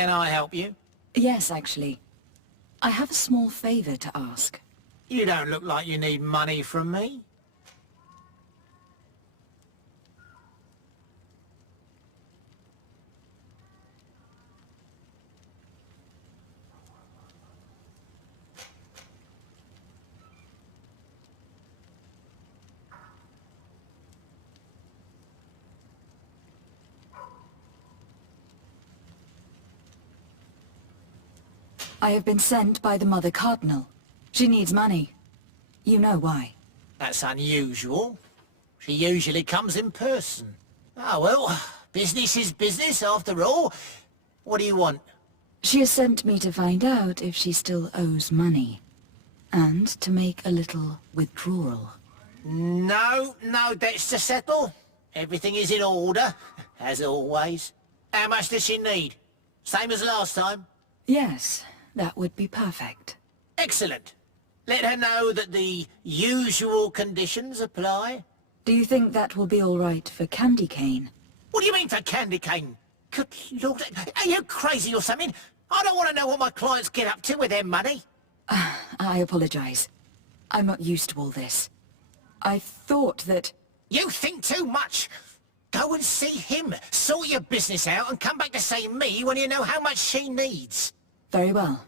Can I help you? Yes, actually. I have a small favor to ask. You don't look like you need money from me. I have been sent by the Mother Cardinal. She needs money. You know why. That's unusual. She usually comes in person. Oh well, business is business after all. What do you want? She has sent me to find out if she still owes money. And to make a little withdrawal. No debts to settle. Everything is in order, as always. How much does she need? Same as last time? Yes, that would be perfect. Excellent. Let her know that the usual conditions apply. Do you think that will be all right for Candy Cane? What do you mean for candy cane? Good Lord, are you crazy or something? I don't want to know what my clients get up to with their money. I apologize. I'm not used to all this. I thought that... You think too much. Go and see him, sort your business out, and come back to see me when you know how much she needs. Very well.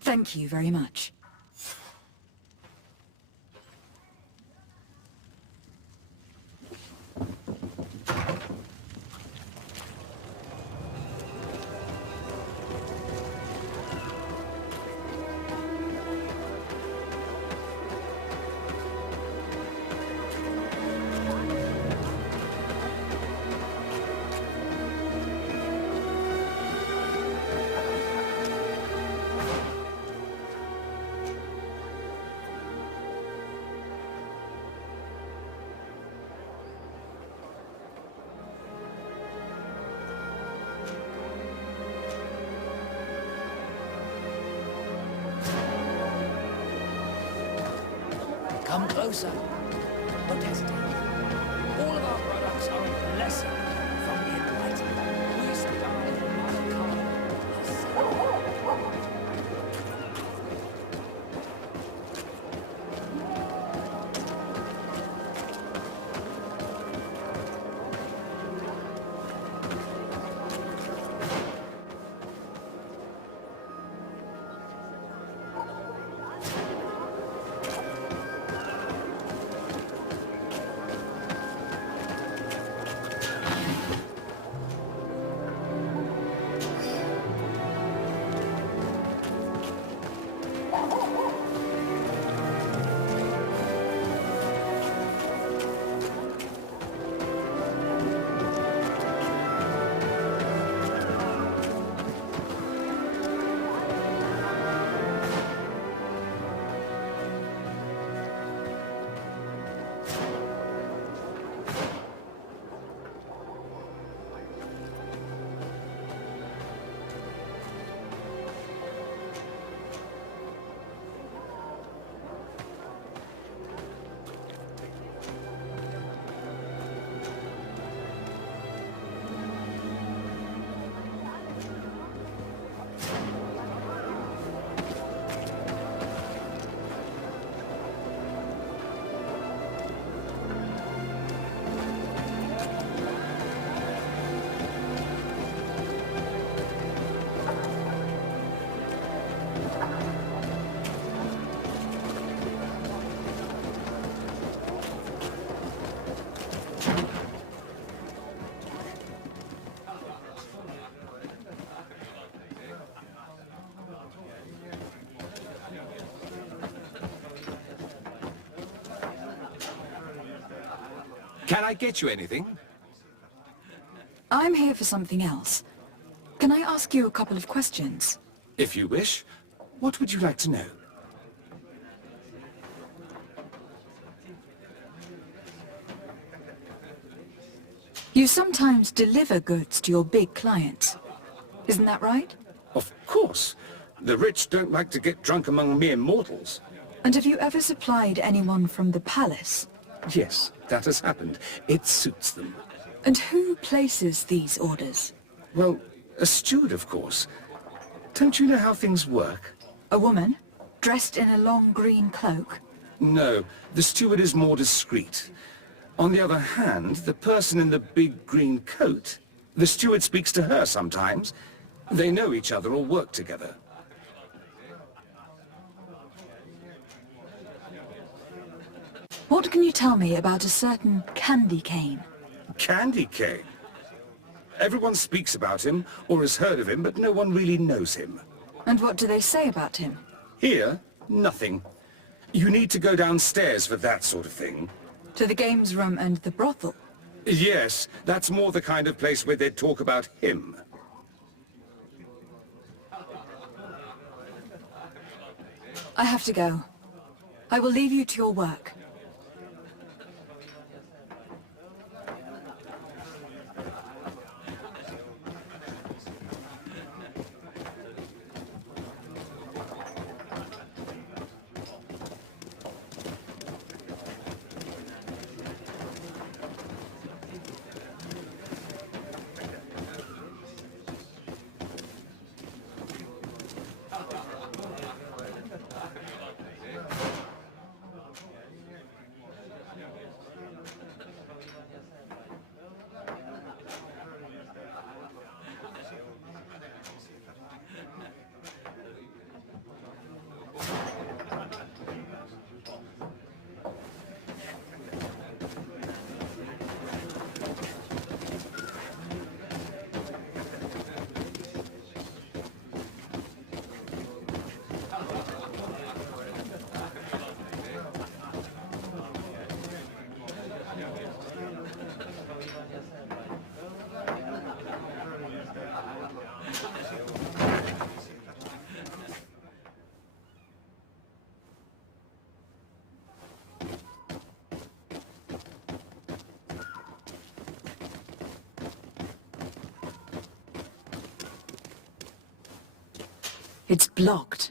Thank you very much. Come closer. Don't hesitate. All of our products are a blessing from the Almighty. We supply the Can I get you anything? I'm here for something else. Can I ask you a couple of questions? If you wish. What would you like to know? You sometimes deliver goods to your big clients. Isn't that right? Of course. The rich don't like to get drunk among mere mortals. And have you ever supplied anyone from the palace? Yes, that has happened. It suits them. And who places these orders? Well, A steward, of course. Don't you know how things work? A woman? Dressed in a long green cloak? No, the steward is more discreet. On the other hand, the person in the big green coat, the steward speaks to her sometimes. They know each other or work together. What can you tell me about a certain candy cane? Candy cane. Everyone speaks about him or has heard of him, but no one really knows him. And what do they say about him? Here, nothing. You need to go downstairs for that sort of thing. To the games room and the brothel? Yes, that's more the kind of place where they'd talk about him. I have to go. I will leave you to your work. It's blocked.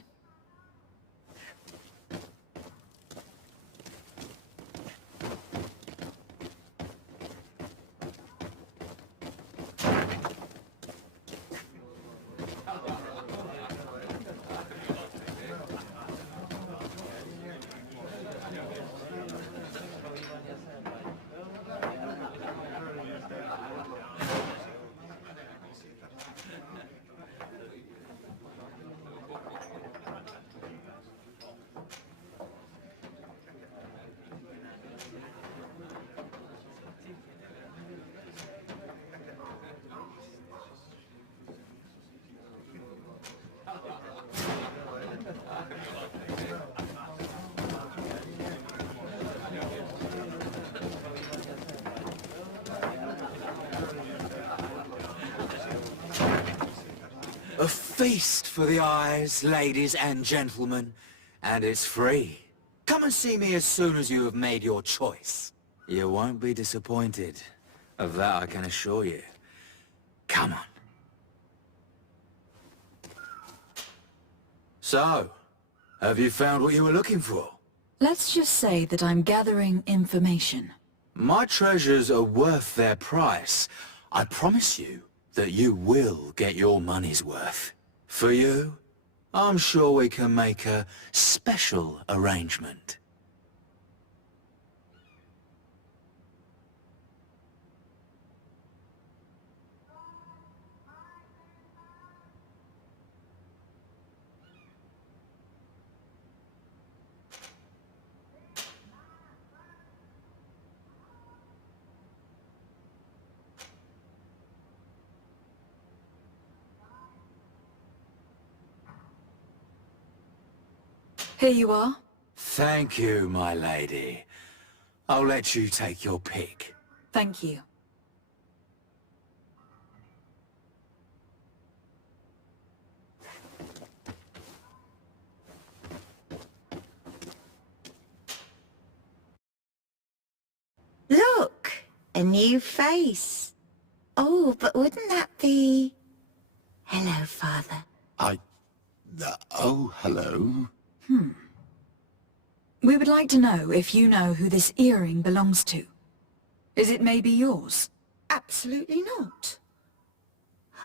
A feast for the eyes, ladies and gentlemen, and it's free. Come and see me as soon as you have made your choice. You won't be disappointed, of that I can assure you. Come on. So, have you found what you were looking for? Let's just say that I'm gathering information. My treasures are worth their price. I promise you that you will get your money's worth. For you, I'm sure we can make a special arrangement. Here you are. Thank you, my lady. I'll let you take your pick. Thank you. Look, a new face. Oh, but wouldn't that be... Hello, Father. Oh, hello. We would like to know if you know who this earring belongs to. Is it maybe yours? Absolutely not.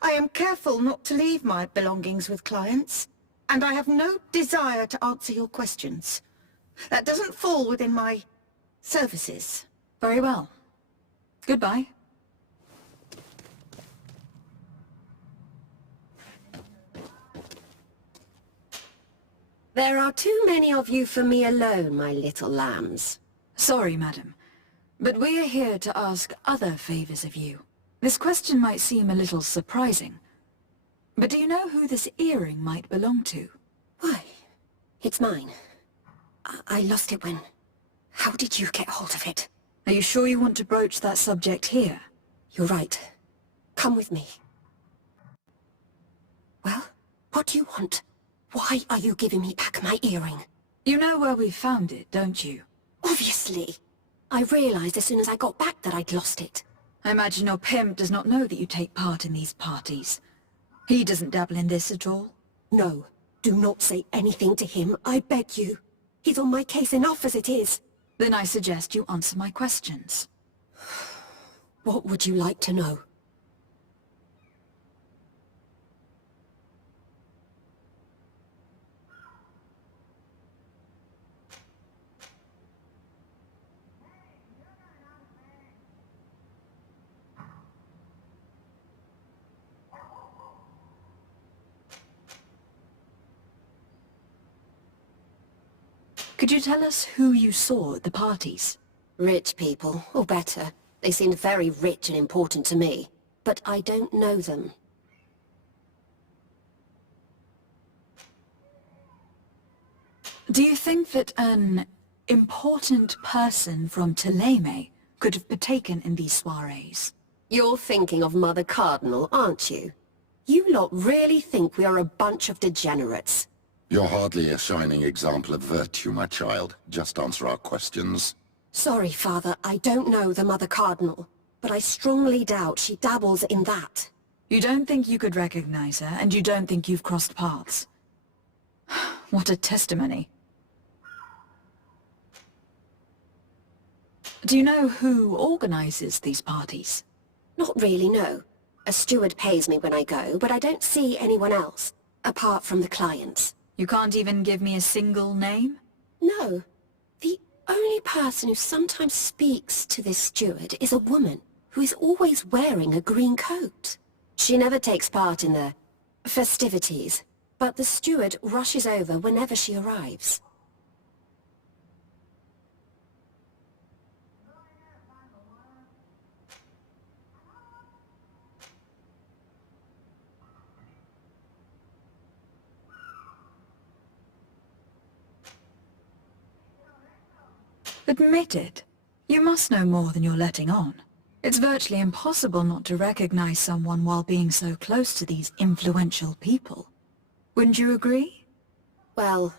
I am careful not to leave my belongings with clients, and I have no desire to answer your questions. That doesn't fall within my services. Very well. Goodbye. There are too many of you for me alone, my little lambs. Sorry, madam, but we are here to ask other favors of you. This question might seem a little surprising, but do you know who this earring might belong to? Why? It's mine. I lost it when... How did you get hold of it? Are you sure you want to broach that subject here? You're right. Come with me. Well, what do you want? Why are you giving me back my earring? You know where we found it, don't you? Obviously. I realized as soon as I got back that I'd lost it. I imagine your pimp does not know that you take part in these parties. He doesn't dabble in this at all? No. Do not say anything to him, I beg you. He's on my case enough as it is. Then I suggest you answer my questions. What would you like to know? Could you tell us who you saw at the parties? Rich people, or better. They seemed very rich and important to me. But I don't know them. Do you think that an important person from Thélème could have partaken in these soirees? You're thinking of Mother Cardinal, aren't you? You lot really think we are a bunch of degenerates. You're hardly a shining example of virtue, my child. Just answer our questions. Sorry, Father, I don't know the Mother Cardinal, but I strongly doubt she dabbles in that. You don't think you could recognize her, and you don't think you've crossed paths. What a testimony. Do you know who organizes these parties? Not really, no. A steward pays me when I go, but I don't see anyone else, apart from the clients. You can't even give me a single name? No. The only person who sometimes speaks to this steward is a woman who is always wearing a green coat. She never takes part in the festivities, but the steward rushes over whenever she arrives. Admit it. You must know more than you're letting on. It's virtually impossible not to recognize someone while being so close to these influential people. Wouldn't you agree? Well,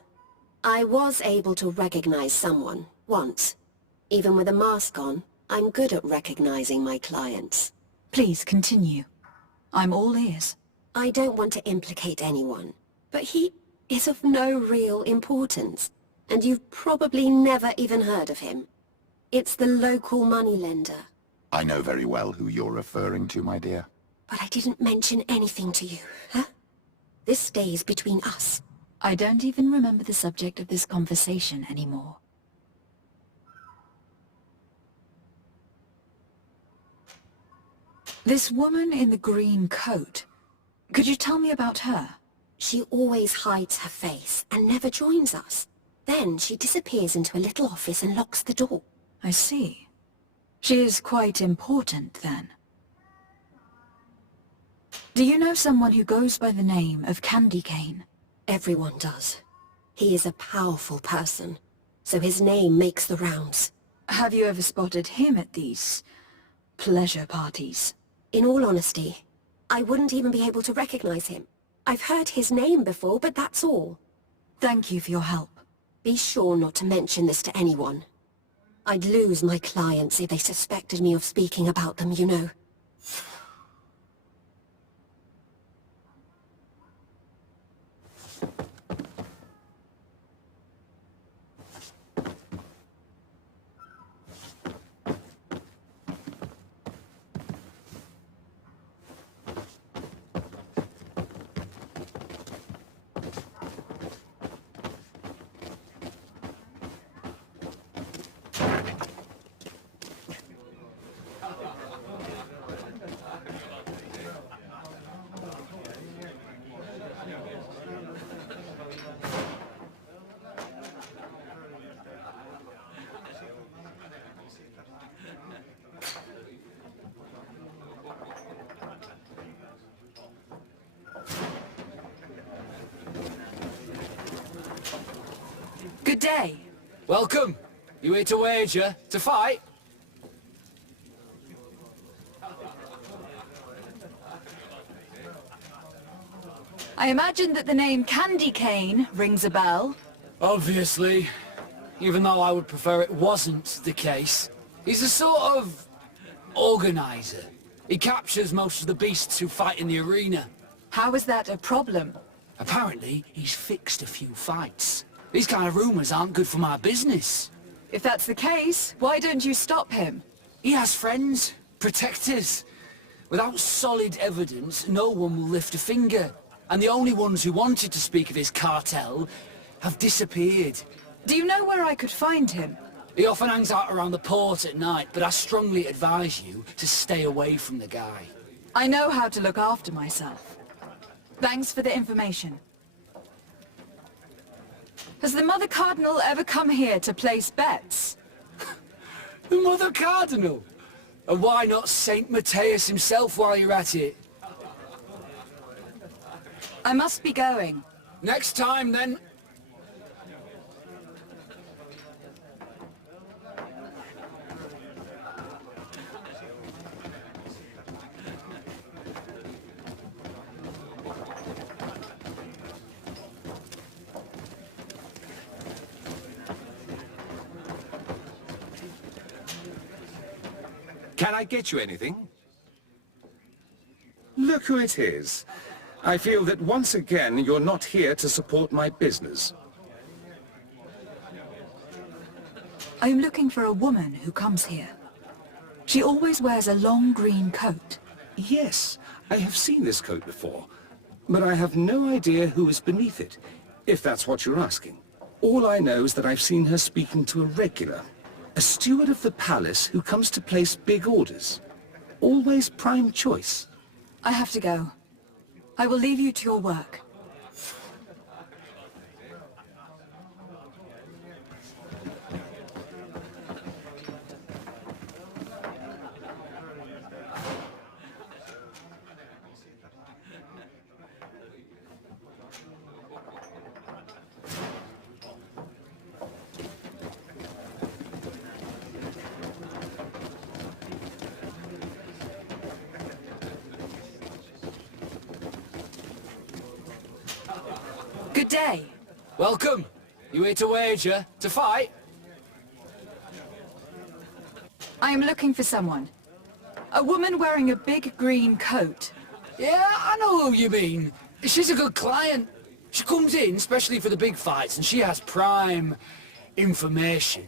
I was able to recognize someone, once. Even with a mask on, I'm good at recognizing my clients. Please continue. I'm all ears. I don't want to implicate anyone, but he is of no real importance. And you've probably never even heard of him. It's the local moneylender. I know very well who you're referring to, my dear. But I didn't mention anything to you, huh? This stays between us. I don't even remember the subject of this conversation anymore. This woman in the green coat, could you tell me about her? She always hides her face and never joins us. Then she disappears into a little office and locks the door. I see. She is quite important, then. Do you know someone who goes by the name of Candy Cane? Everyone does. He is a powerful person, so his name makes the rounds. Have you ever spotted him at these pleasure parties? In all honesty, I wouldn't even be able to recognize him. I've heard his name before, but that's all. Thank you for your help. Be sure not to mention this to anyone. I'd lose my clients if they suspected me of speaking about them, you know. Good day. Welcome. You here to wager? To fight? I imagine that the name Candy Cane rings a bell. Obviously. Even though I would prefer it wasn't the case. He's a sort of organizer. He captures most of the beasts who fight in the arena. How is that a problem? Apparently, he's fixed a few fights. These kind of rumors aren't good for my business. If that's the case, why don't you stop him? He has friends, protectors. Without solid evidence, no one will lift a finger. And the only ones who wanted to speak of his cartel have disappeared. Do you know where I could find him? He often hangs out around the port at night, but I strongly advise you to stay away from the guy. I know how to look after myself. Thanks for the information. Has the Mother Cardinal ever come here to place bets? The Mother Cardinal? And why not Saint Matthias himself while you're at it? I must be going. Next time, then. Can I get you anything? Look who it is. I feel that once again you're not here to support my business. I am looking for a woman who comes here. She always wears a long green coat. Yes, I have seen this coat before, but I have no idea who is beneath it, if that's what you're asking. All I know is that I've seen her speaking to a regular, a steward of the palace who comes to place big orders. Always prime choice. I have to go. I will leave you to your work. Good day. Welcome. You here to wager? To fight? I am looking for someone. A woman wearing a big green coat. Yeah, I know who you mean. She's a good client. She comes in especially for the big fights, and she has prime information.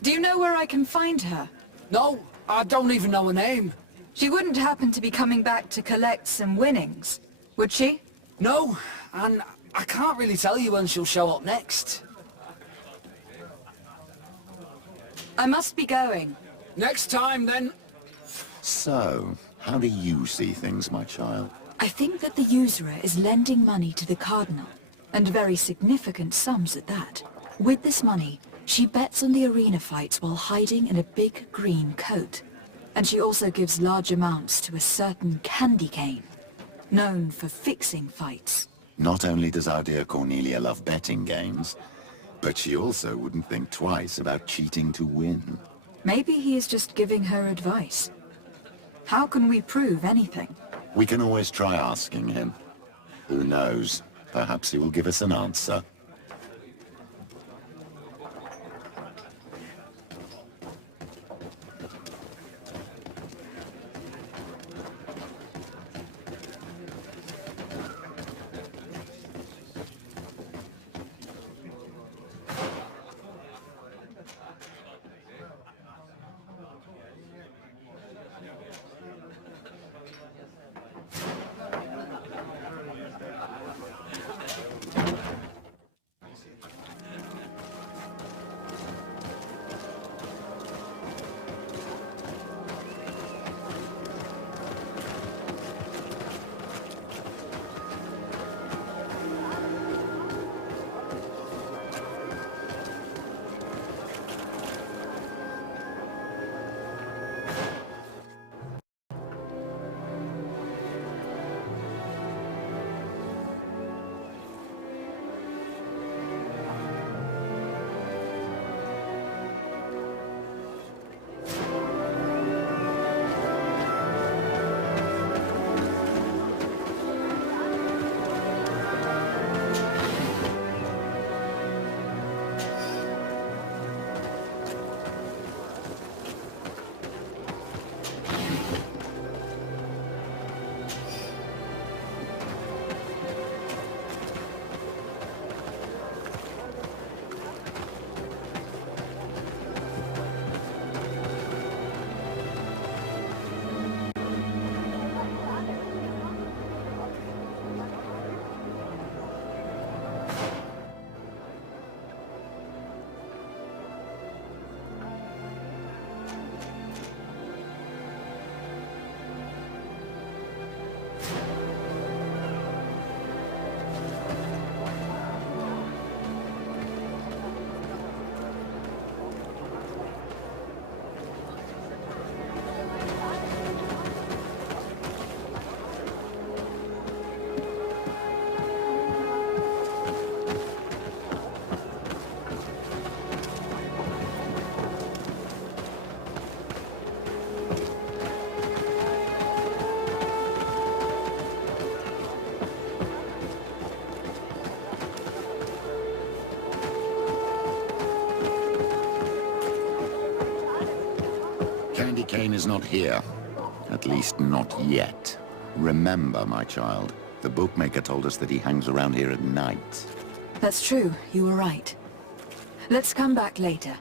Do you know where I can find her? No, I don't even know her name. She wouldn't happen to be coming back to collect some winnings, would she? No, and I can't really tell you when she'll show up next. I must be going. Next time, then. So, how do you see things, my child? I think that the usurer is lending money to the Cardinal, and very significant sums at that. With this money, she bets on the arena fights while hiding in a big green coat. And she also gives large amounts to a certain Candy Cane, known for fixing fights. Not only does our dear Cornelia love betting games, but she also wouldn't think twice about cheating to win. Maybe he is just giving her advice. How can we prove anything? We can always try asking him. Who knows? Perhaps he will give us an answer. Jane is not here. At least not yet. Remember, my child, the bookmaker told us that he hangs around here at night. That's true, you were right. Let's come back later.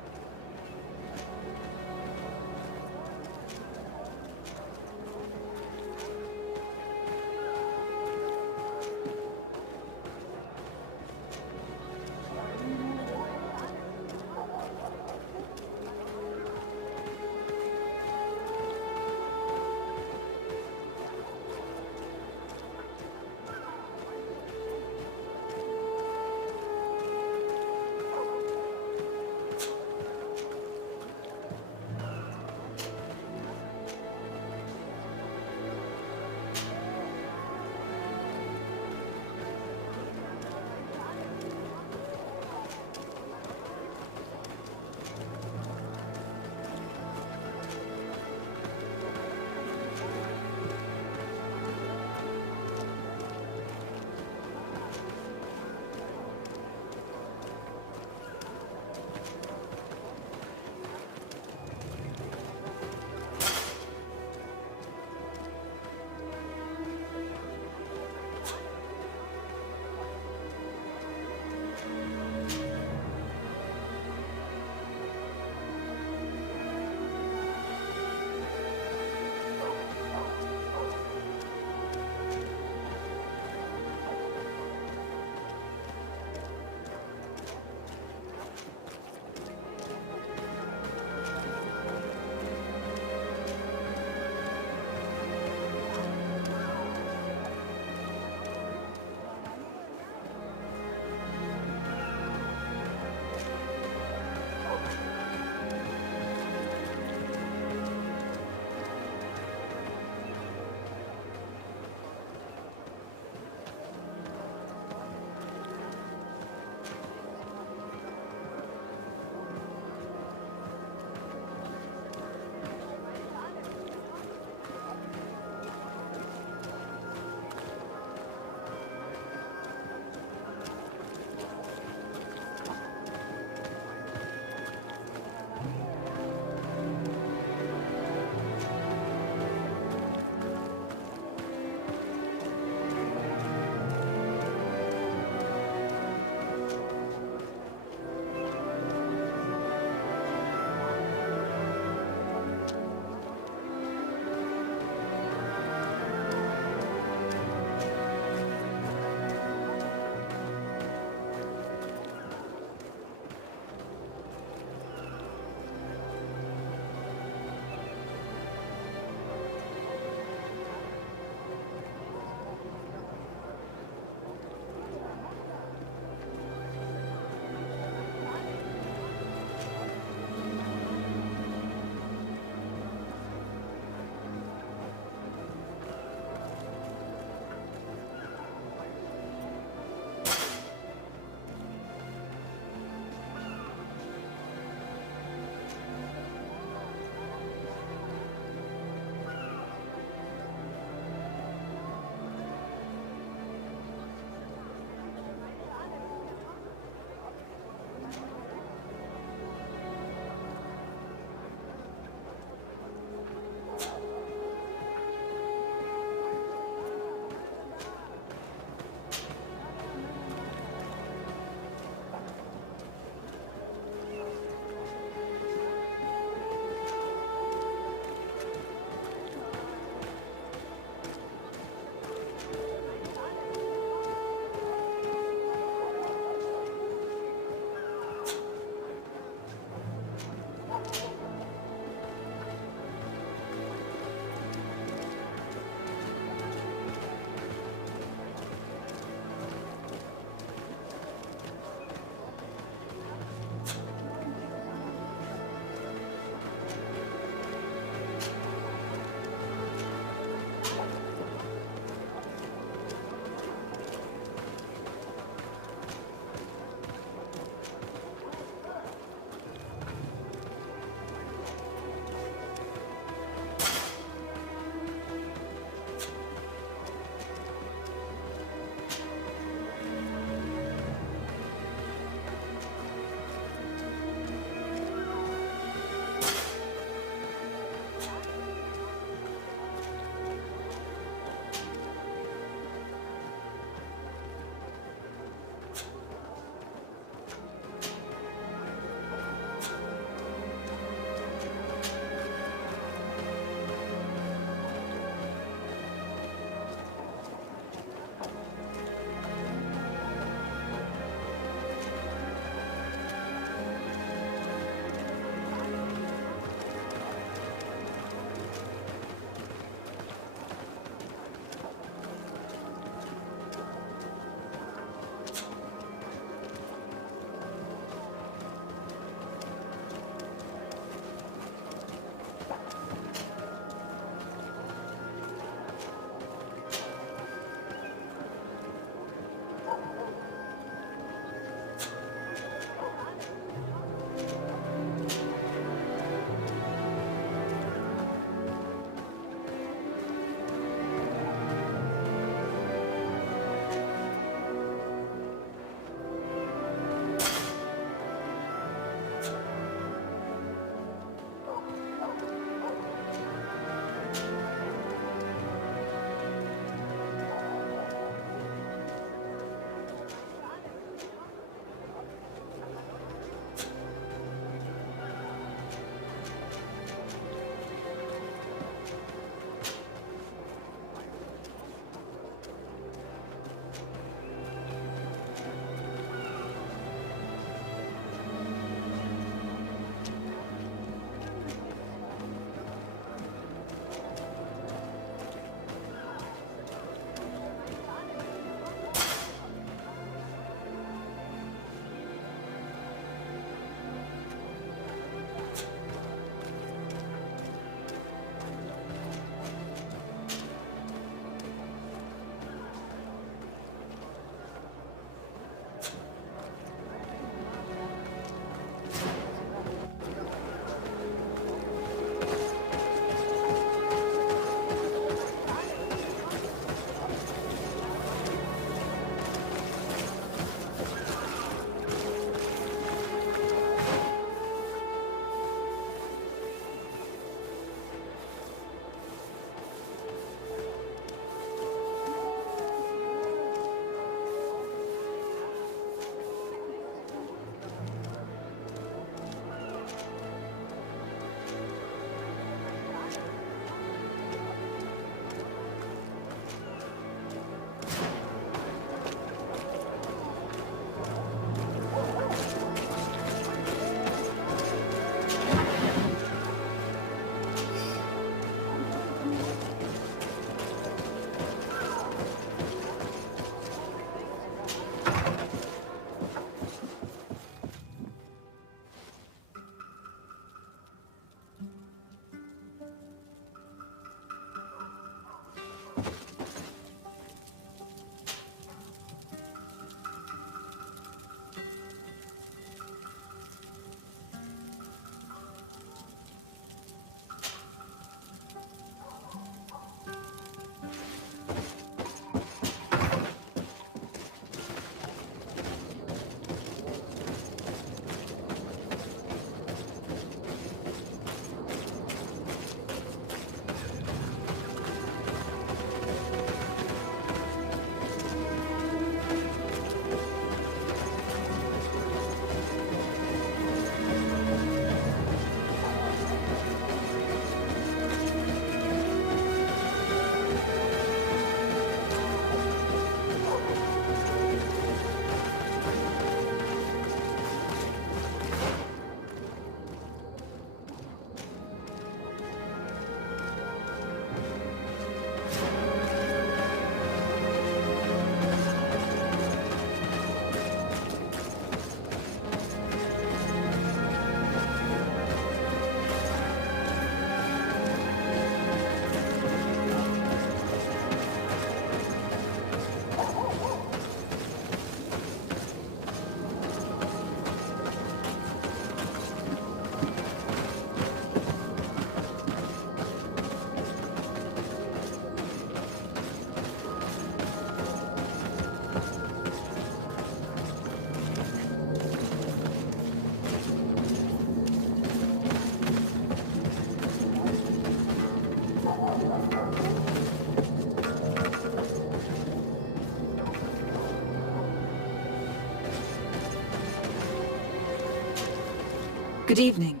Good evening.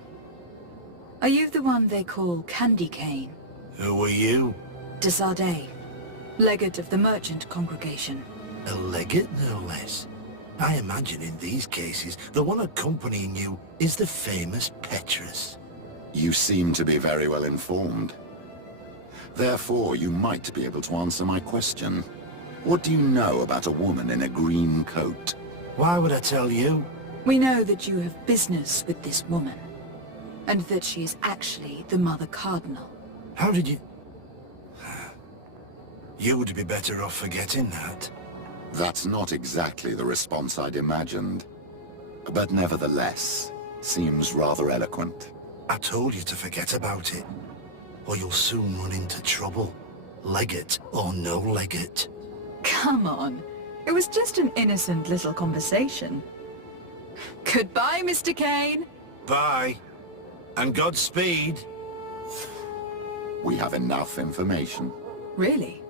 Are you the one they call Candy Cane? Who are you? Desardet, legate of the merchant congregation. A legate, no less. I imagine in these cases, the one accompanying you is the famous Petrus. You seem to be very well informed. Therefore, you might be able to answer my question. What do you know about a woman in a green coat? Why would I tell you? We know that you have business with this woman, and that she is actually the Mother Cardinal. How did you... You would be better off forgetting that. That's not exactly the response I'd imagined. But nevertheless, seems rather eloquent. I told you to forget about it, or you'll soon run into trouble. Legate or no legate. Come on. It was just an innocent little conversation. Goodbye, Mr. Kane. Bye. And Godspeed. We have enough information. Really?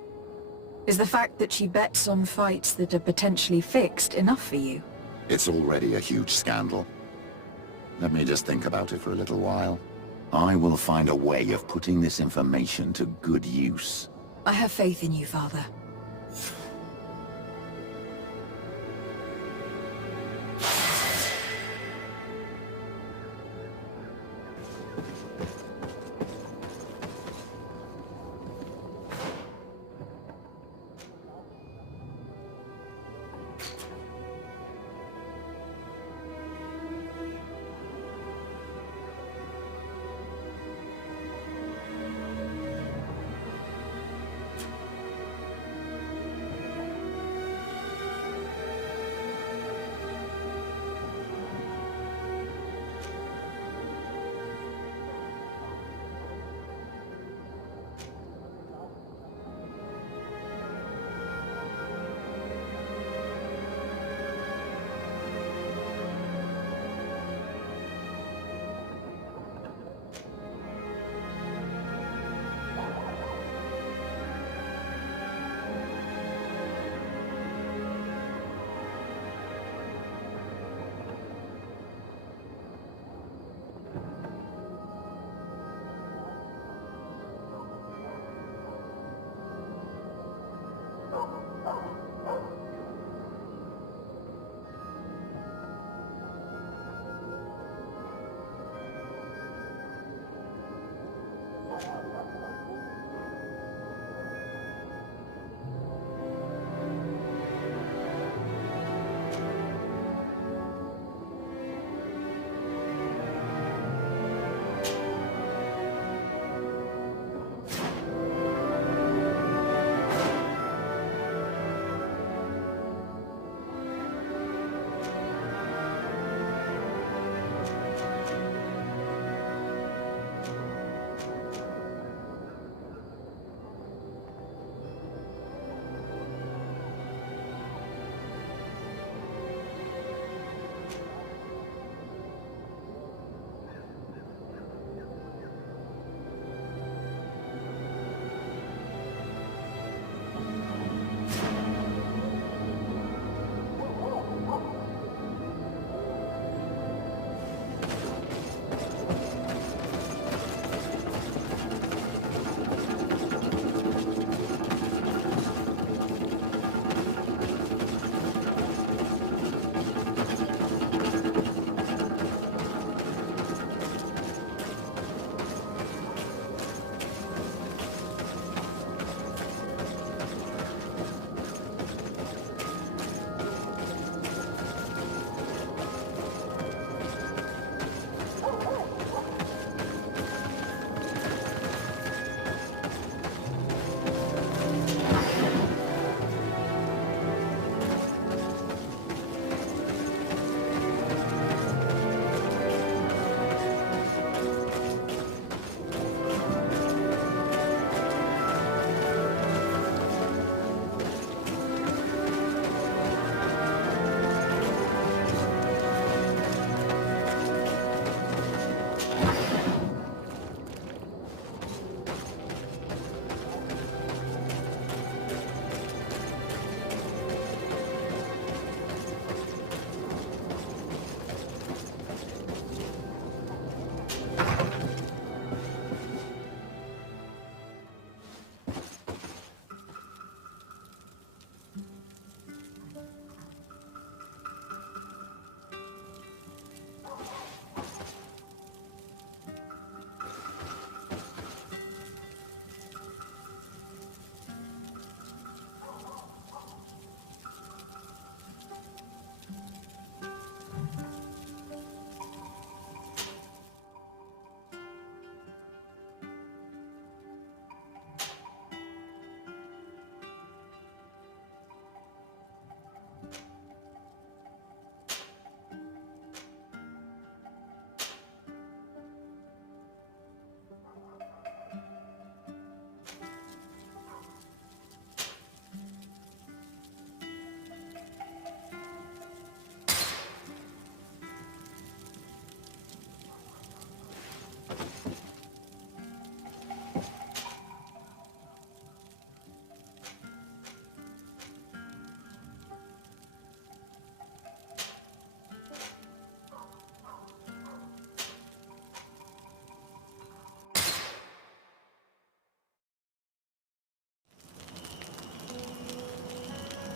Is the fact that she bets on fights that are potentially fixed enough for you? It's already a huge scandal. Let me just think about it for a little while. I will find a way of putting this information to good use. I have faith in you, Father.